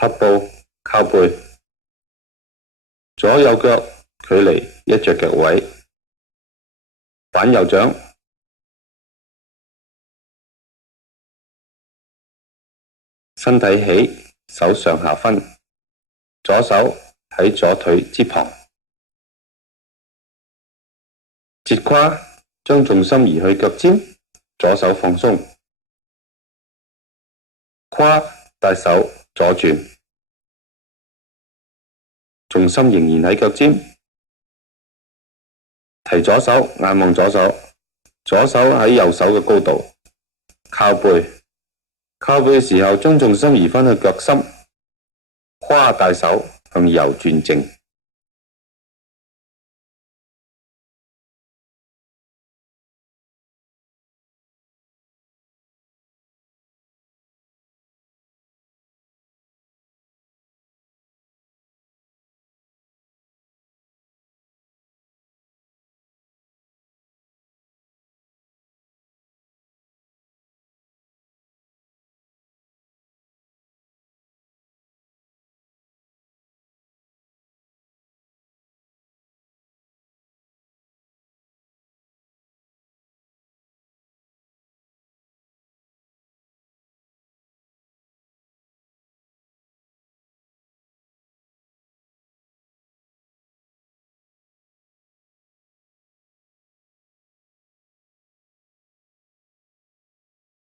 踏步靠背，左右腳距離一隻腳位，反右掌，身體起，手上下分，左手喺左腿之旁，截胯，將重心移去腳尖，左手放鬆，胯帶手左轉，重心仍然喺腳尖，提左手，眼望左手，左手喺右手嘅高度，靠背嘅時候將重心移返去腳心，胯帶手向右轉正。